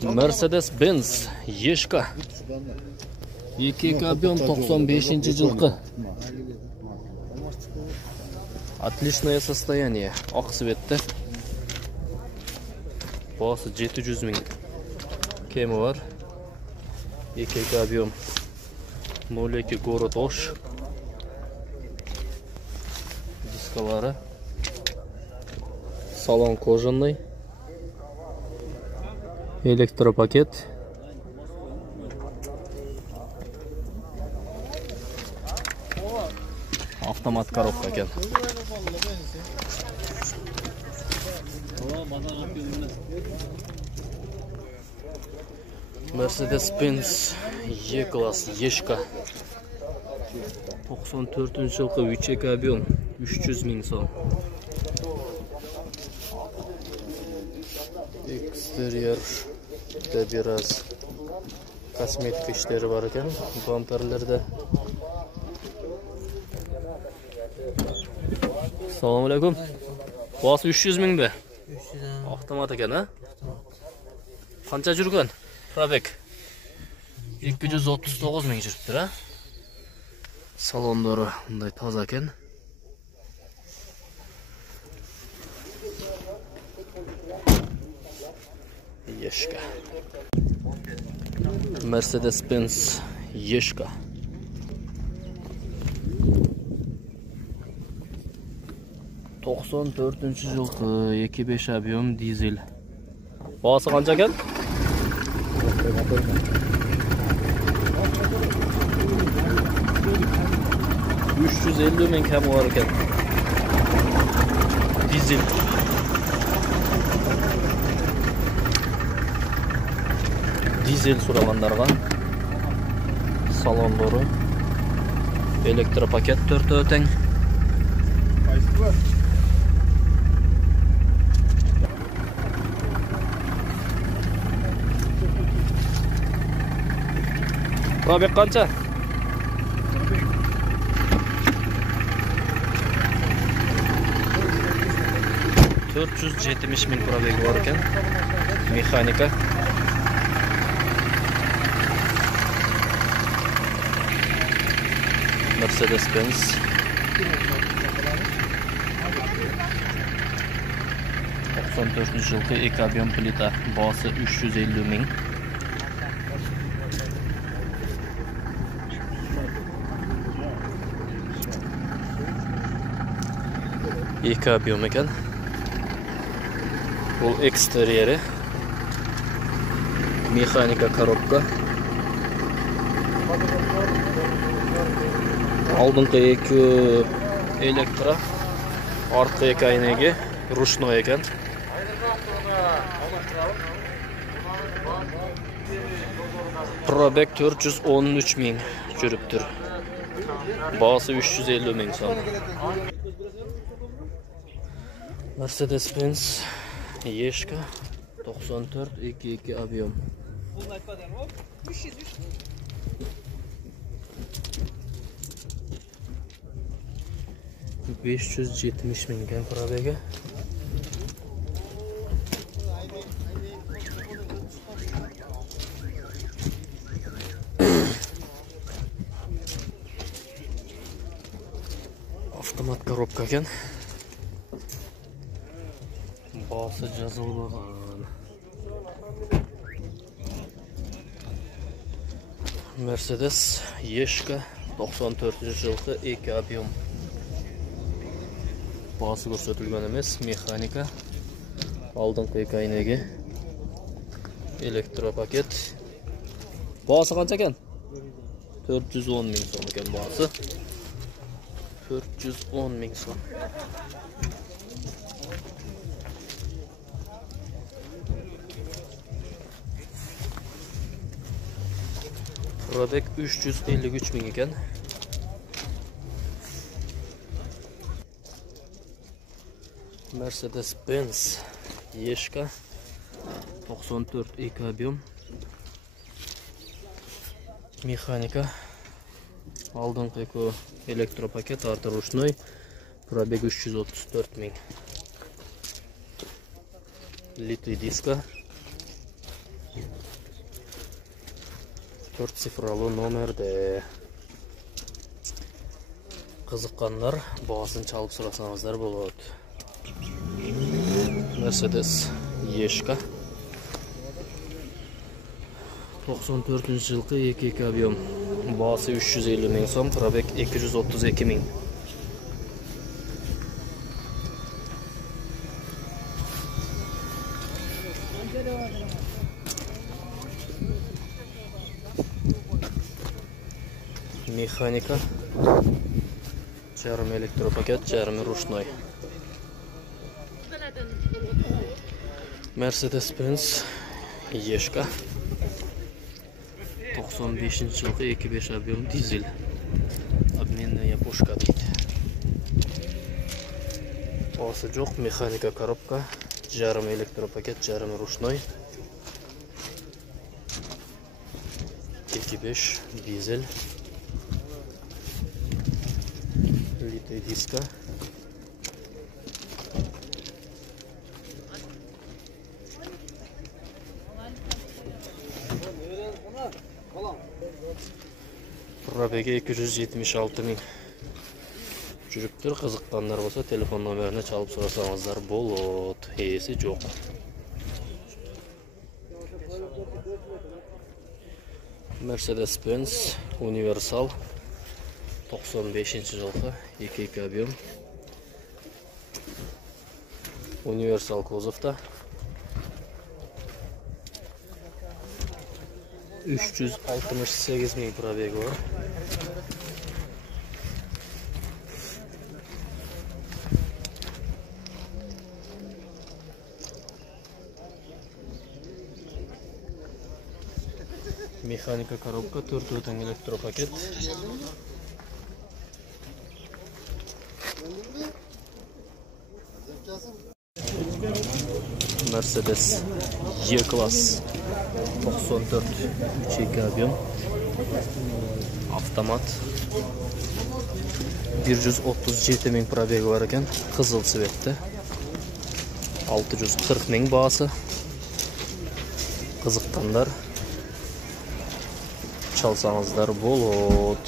Mercedes-Benz Ешка. 2 объем 95-жылқы. Отличное состояние. Ақ цветті. Басы 700 мың. Кемі бар. 2 объем. 02 город Ош. Дискалары. Салон кожаный. Электропакет. Автомат коробка екен. Mercedes-Benz E-класс Ешка. 94 жылқы 3 объем 300 мың сом. Экстерьер де biraz косметика іштері бар екен. Бамперлерде. Assalamu alaikum. Bası 300 мың бе? 300. Автомат екен, а? Қанша жүрген? Пробег. 239 мың жүріптір, а? Салондары мұндай таза екен. Ешка. Mercedes-Benz Ешка. Тоқсан төртінші жылқы 2.5 объем дизель. Басы қанша екен? 350 мың кәмі бар екен. Дизель. Дизель сұрағандарға. Салондары. Электропакет 4 өтең. Пробег қанша? 470 мың пробеги бар екен. Механика. Mercedes-Benz. Тоқсан төртінші жылқы 2 объем плита. Басы 350 мың. İki объем екен. Бұл экстерьері. Механика коробка. Алдыңғы 2 электро. Артқы 2 айнеге. Ручной екен. Пробег 413 мың жүріптір. Басы 350 мың сом. Mercedes-Benz Ешка 94-22 объем. 570 мың екен пробеги. Автомат коробка екен. Bası жазылмаған. Mercedes Ешка 94 жылқы 2 объем. Bası көрсетілген емес, механика. Алдыңғы 2 айнеге. Электропакет. Bası қанша екен? 410 мың сом екен bası. 410 мың сом. Pробег 353 мың екен. Mercedes-Benz Ешка 94-2 объем. Механика. Алдыңғы электропакет, арты ручной. Пробег 334 мың. Литвий диска. 4 sifralı nomerde. Kızıkkanlar bağısını çalıp sırasanızlar болады. Mercedes Ешка 94 жылқы 2.2 объем. Bağısı 350 000 сом, пробег 232 000. Mexanika, yarım elektropaket, yarım ruşnoy. Mercedes-Benz Ешка 95 жылғы 2.5 объем дизель. Обменная пушка дейді. Басы жоқ, механика коробка, жарым электропакет, жарым ручной. 2.5 дизель. Литый диска. Пробеги 276 000. Жүрүптөр кызыккандар болсо телефон номерине чалып сурасаңыздар болот. Ээси жок. Mercedes-Benz Universal 95 жылғы 2.2 объем. Universal кузовта. 368 000 пробеги бар. Mexanika коробка, 4 öten elektropakет. Mercedes E-Class 94 3.2 объем. Автомат. 137 000 пробеги бар екен. Қызыл цветті. 640 000 бағасы. Қызыққандар çalsanızlar bolot.